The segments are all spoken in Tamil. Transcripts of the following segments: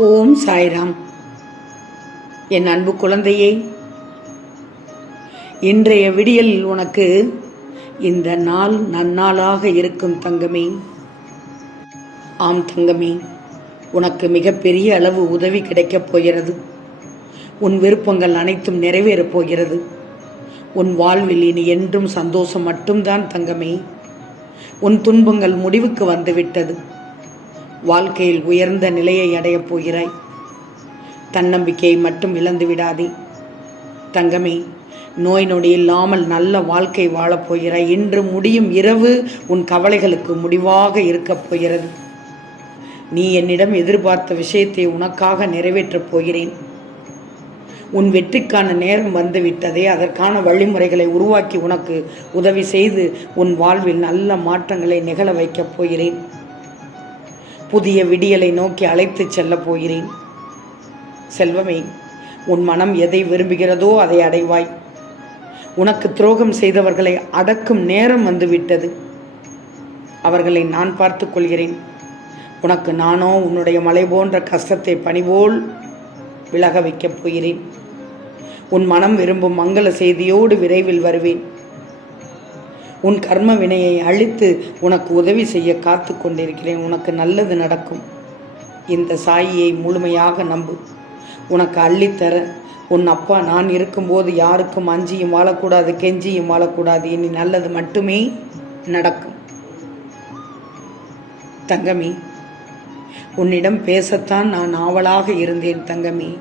ஓம் சாய்ராம். என் அன்பு குழந்தையே இன்றைய விடியல் உனக்கு இந்த நாள் நன்னாளாக இருக்கும் தங்கமே. ஆம் தங்கமே உனக்கு மிகப்பெரிய அளவு உதவி கிடைக்கப் போகிறது. உன் விருப்பங்கள் அனைத்தும் நிறைவேறப் போகிறது. உன் வாழ்வில் இனி என்றும் சந்தோஷம் மட்டும்தான் தங்கமே. உன் துன்பங்கள் முடிவுக்கு வந்துவிட்டது. வாழ்க்கையில் உயர்ந்த நிலையை அடையப் போகிறாய். தன்னம்பிக்கையை மட்டும் இழந்து விடாதே. தங்கமே நோய் நொடி இல்லாமல் நல்ல வாழ்க்கை வாழப் போகிறாய். இன்று முடியும் இரவு உன் கவலைகளுக்கு முடிவாக இருக்கப் போகிறது. நீ என்னிடம் எதிர்பார்த்த விஷயத்தை உனக்காக நிறைவேற்றப் போகிறேன். உன் வெற்றிக்கான நேரம் வந்துவிட்டதே. அதற்கான வழிமுறைகளை உருவாக்கி உனக்கு உதவி செய்து உன் வாழ்வில் நல்ல மாற்றங்களை நிகழ வைக்கப் போகிறேன். புதிய விடியலை நோக்கி அழைத்துச் செல்லப் போகிறேன். செல்வமே உன் மனம் எதை விரும்புகிறதோ அதை அடைவாய். உனக்கு துரோகம் செய்தவர்களை அடக்கும் நேரம் வந்துவிட்டது. அவர்களை நான் பார்த்துக் கொள்கிறேன். உனக்கு நானோ உன்னுடைய மலை போன்ற கஷ்டத்தை பணிபோல் விலக வைக்கப் போகிறேன். உன் மனம் விரும்பும் மங்கள செய்தியோடு விரைவில் வருவேன். உன் கர்ம வினையை அழித்து உனக்கு உதவி செய்ய காத்து கொண்டிருக்கிறேன். உனக்கு நல்லது நடக்கும். இந்த சாயியை முழுமையாக நம்பு. உனக்கு அள்ளித்தர உன் அப்பா நான் இருக்கும்போது யாருக்கும் அஞ்சியும் வாழக்கூடாது கெஞ்சியும் வாழக்கூடாது. இனி நல்லது மட்டுமே நடக்கும். தங்கமி உன்னிடம் பேசத்தான் நான் ஆவலாக இருந்தேன் தங்கமி.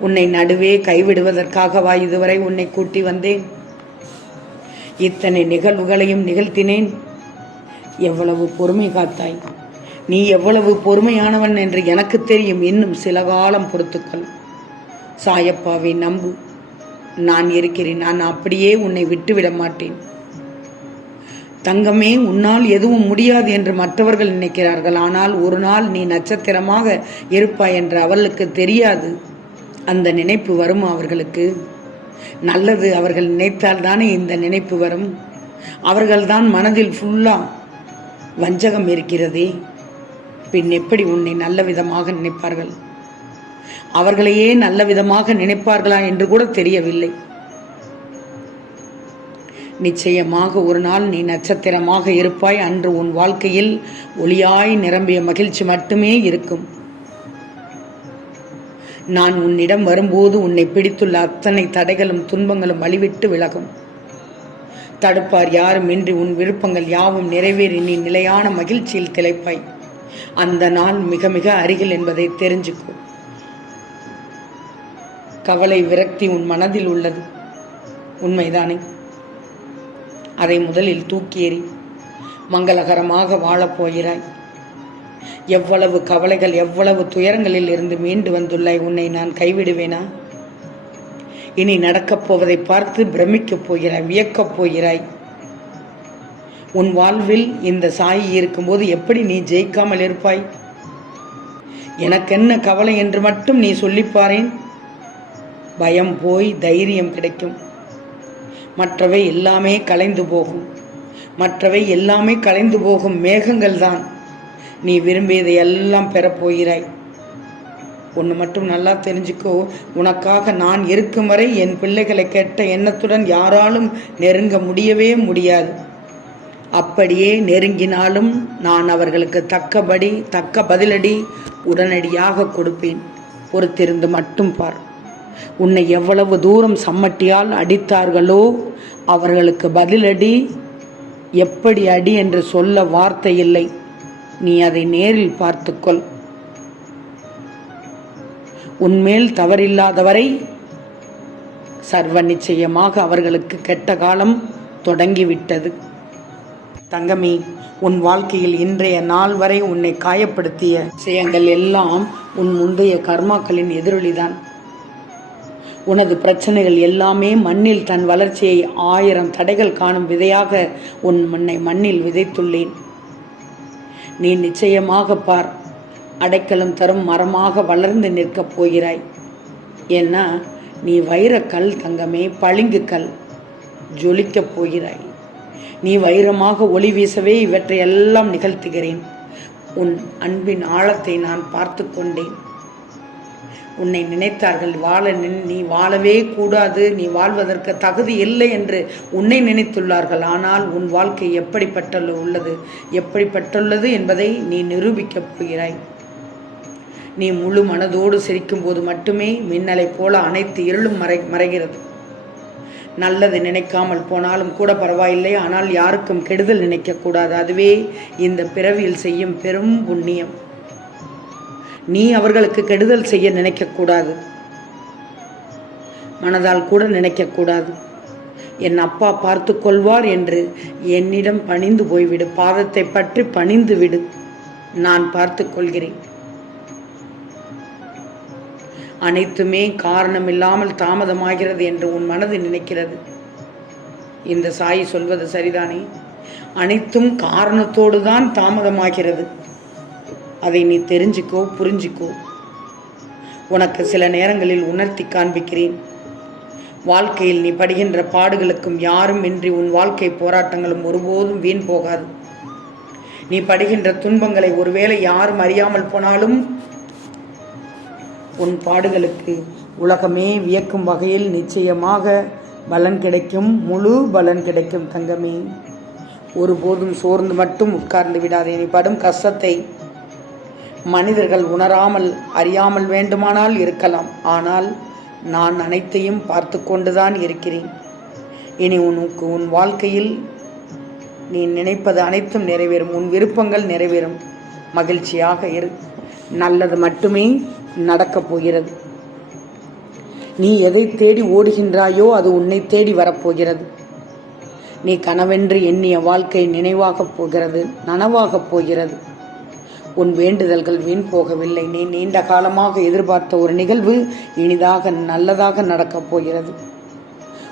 உன்னை நடுவே கைவிடுவதற்காகவா இதுவரை உன்னை கூட்டி வந்தேன்? இத்தனை நிகழ்வுகளையும் நிகழ்த்தினேன். எவ்வளவு பொறுமை காத்தாய். நீ எவ்வளவு பொறுமையானவன் என்று எனக்கு தெரியும். இன்னும் சில காலம் பொறுத்துக்கள். சாயப்பாவை நம்பு. நான் இருக்கிறேன். நான் அப்படியே உன்னை விட்டுவிட மாட்டேன். தங்கமே உன்னால் எதுவும் முடியாது என்று மற்றவர்கள் நினைக்கிறார்கள். ஆனால் ஒரு நாள் நீ நட்சத்திரமாக இருப்பாய் என்று அவர்களுக்கு தெரியாது. அந்த நினைப்பு வரும் அவர்களுக்கு? நல்லது அவர்கள் நினைத்தால் தானே இந்த நினைப்பு வரும்? அவர்கள்தான் மனதில் ஃபுல்லா வஞ்சகம் இருக்கிறதே. பின் எப்படி உன்னை நல்ல விதமாக நினைப்பார்கள்? அவர்களையே நல்ல விதமாக நினைப்பார்களா என்று கூட தெரியவில்லை. நிச்சயமாக ஒரு நாள் நீ நட்சத்திரமாக இருப்பாய் அன்று உன் வாழ்க்கையில் ஒளியாய் நிரம்பிய மகிழ்ச்சி மட்டுமே இருக்கும். நான் உன்னிடம் வரும்போது உன்னை பிடித்துள்ள அத்தனை தடைகளும் துன்பங்களும் வழிவிட்டு விலகும். தடுப்பார் யாரும் இன்றி உன் விருப்பங்கள் யாவும் நிறைவேறி நீ நிலையான மகிழ்ச்சியில் திளைப்பாய். அந்த நாள் மிக மிக அருகில் என்பதை தெரிஞ்சுக்கோ. கவலை விரக்தி உன் மனதில் உள்ளது. உண்மைதானே? அதை முதலில் தூக்கி எறி மங்களகரமாக வாழப் போகிறாய். எவ்வளவு கவலைகள் எவ்வளவு துயரங்களில் இருந்து மீண்டு வந்துள்ளாய் உன்னை நான் கைவிடுவேனா? இனி நடக்கப் போவதை பார்த்து பிரமிக்கப் போகிறாய் வியக்கப் போகிறாய். உன் வாழ்வில் இந்த சாயி இருக்கும்போது எப்படி நீ ஜெயிக்காமல் இருப்பாய்? எனக்கென்ன கவலை என்று மட்டும் நீ சொல்லிப்பாரேன் பயம் போய் தைரியம் கிடைக்கும். மற்றவை எல்லாமே கலைந்து போகும். மற்றவை எல்லாமே கலைந்து போகும் மேகங்கள் தான் நீ விரும்பியதை எல்லாம் பெறப்போகிறாய் ஒன்று மட்டும் நல்லா தெரிஞ்சுக்கோ உனக்காக நான் இருக்கும் வரை என் பிள்ளைகளை கெட்ட எண்ணத்துடன் யாராலும் நெருங்க முடியவே முடியாது. அப்படியே நெருங்கினாலும் நான் அவர்களுக்கு தக்கபடி தக்க பதிலடி உடனடியாக கொடுப்பேன். பொறுத்திருந்து மட்டும் பார். உன்னை எவ்வளவு தூரம் சம்மட்டியால் அடித்தார்களோ அவர்களுக்கு பதிலடி எப்படி அடி என்று சொல்ல வார்த்தை இல்லை. நீ அதை நேரில் பார்த்துக்கொள். உன்மேல் தவறில்லாதவரை சர்வ நிச்சயமாக அவர்களுக்கு கெட்ட காலம் தொடங்கிவிட்டது. தங்கமி உன் வாழ்க்கையில் இன்றைய நாள் வரை உன்னை காயப்படுத்திய விஷயங்கள் எல்லாம் உன் முந்தைய கர்மாக்களின் எதிரொலிதான். உனது பிரச்சனைகள் எல்லாமே மண்ணில் தன் வளர்ச்சியை ஆயிரம் தடைகள் காணும் விதையாக உன் மண்ணை மண்ணில் விதைத்துள்ளேன். நீ நிச்சயமாக பார். அடைக்கலம் தரும் மரமாக வளர்ந்து நிற்கப் போகிறாய். ஏன்னா நீ வைரக்கல் தங்கமே பளிங்கு கல். ஜொலிக்கப் போகிறாய். நீ வைரமாக ஒளி வீசவே இவற்றை எல்லாம் நிகழ்த்துகிறேன். உன் அன்பின் ஆழத்தை நான் பார்த்து கொண்டேன். உன்னை நினைத்தார்கள். வாழ நின் நீ வாழவே கூடாது. நீ வாழ்வதற்கு தகுதி இல்லை என்று உன்னை நினைத்துள்ளார்கள். ஆனால் உன் வாழ்க்கை எப்படிப்பட்டுள்ள உள்ளது? எப்படிப்பட்டுள்ளது என்பதை நீ நிரூபிக்கப் போகிறாய். நீ முழு மனதோடு சிரிக்கும் போது மட்டுமே மின்னலைப் போல அனைத்து இருளும் மறை மறைகிறது. நல்லது நினைக்காமல் போனாலும் கூட பரவாயில்லை. ஆனால் யாருக்கும் கெடுதல் நினைக்கக்கூடாது அதுவே இந்த பிறவியில் செய்யும் பெரும் புண்ணியம். நீ அவர்களுக்கு கெடுதல் செய்ய நினைக்கக்கூடாது. மனதால் கூட நினைக்கக்கூடாது. என் அப்பா பார்த்து கொள்வார் என்று என்னிடம் பணிந்து போய்விடு. பாதத்தை பற்றி பணிந்து விடு. நான் பார்த்து கொள்கிறேன். அனைத்துமே காரணமில்லாமல் தாமதமாகிறது என்று உன் மனது நினைக்கிறது. இந்த சாயி சொல்வது சரிதானே? அனைத்தும் காரணத்தோடு தான் தாமதமாகிறது. அதை நீ தெரிஞ்சுக்கோ புரிஞ்சுக்கோ. உனக்கு சில நேரங்களில் உணர்த்தி காண்பிக்கிறேன். வாழ்க்கையில் நீ படுகின்ற பாடுகளுக்கும் யாரும் இன்றி உன் வாழ்க்கை போராட்டங்களும் ஒருபோதும் வீண் போகாது. நீ படுகின்ற துன்பங்களை ஒருவேளை யாரும் அறியாமல் போனாலும் உன் பாடுகளுக்கு உலகமே வியக்கும் வகையில் நிச்சயமாக பலன் கிடைக்கும் முழு பலன் கிடைக்கும் தங்கமே. ஒருபோதும் சோர்ந்து மட்டும் உட்கார்ந்து விடாதே. நீ படும் கஷ்டத்தை மனிதர்கள் உணராமல் அறியாமல் வேண்டுமானால் இருக்கலாம். ஆனால் நான் அனைத்தையும் பார்த்து கொண்டுதான் இருக்கிறேன். இனி உனக்கு உன் வாழ்க்கையில் நீ நினைப்பது அனைத்தும் நிறைவேறும். உன் விருப்பங்கள் நிறைவேறும். மகிழ்ச்சியாக இரு. நல்லது மட்டுமே நடக்கப் போகிறது. நீ எதை தேடி ஓடுகின்றாயோ அது உன்னை தேடி வரப்போகிறது. நீ கனவென்று எண்ணிய வாழ்க்கை நினைவாகப் போகிறது நனவாகப் போகிறது. உன் வேண்டுதல்கள் வீண் போகவில்லை. நீ நீண்ட காலமாக எதிர்பார்த்த ஒரு நிகழ்வு இனிதாக நல்லதாக நடக்கப் போகிறது.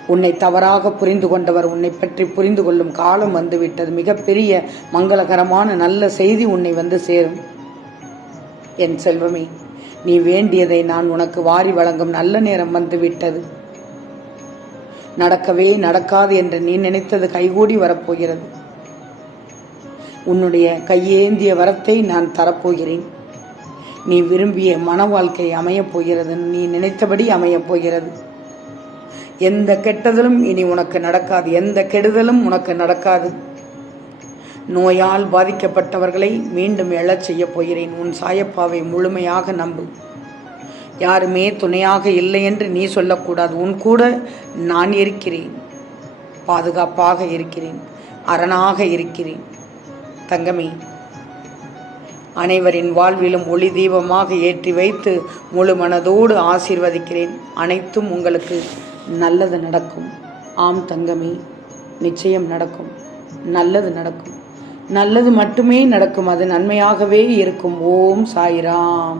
உன்னை தவறாக புரிந்து கொண்டவர் உன்னை பற்றி புரிந்து கொள்ளும் காலம் வந்துவிட்டது. மிகப்பெரிய மங்களகரமான நல்ல செய்தி உன்னை வந்து சேரும். என் செல்வமே நீ வேண்டியதை நான் உனக்கு வாரி வழங்கும் நல்ல நேரம் வந்துவிட்டது. நடக்கவே நடக்காது என்று நீ நினைத்தது கைகூடி வரப்போகிறது. உன்னுடைய கையேந்திய வரத்தை நான் தரப்போகிறேன். நீ விரும்பிய மன வாழ்க்கை அமையப் போகிறது நீ நினைத்தபடி அமையப் போகிறது. எந்த கெட்டதலும் இனி உனக்கு நடக்காது எந்த கெடுதலும் உனக்கு நடக்காது. நோயால் பாதிக்கப்பட்டவர்களை மீண்டும் எழச் செய்யப் போகிறேன் உன் சாயப்பாவை முழுமையாக நம்பு. யாருமே துணையாக இல்லை என்று நீ சொல்லக்கூடாது உன் கூட நான் இருக்கிறேன் பாதுகாப்பாக இருக்கிறேன் அரணாக இருக்கிறேன். தங்கமே. அனைவரின் வாழ்விலும் ஒளி தீபமாக ஏற்றி வைத்து முழு மனதோடு ஆசீர்வதிக்கிறேன். அனைத்தும் உங்களுக்கு நல்லது நடக்கும். ஆம் தங்கமே நிச்சயம் நடக்கும். நல்லது நடக்கும். நல்லது மட்டுமே நடக்கும். அது நன்மையாகவே இருக்கும். ஓம் சாய்ராம்.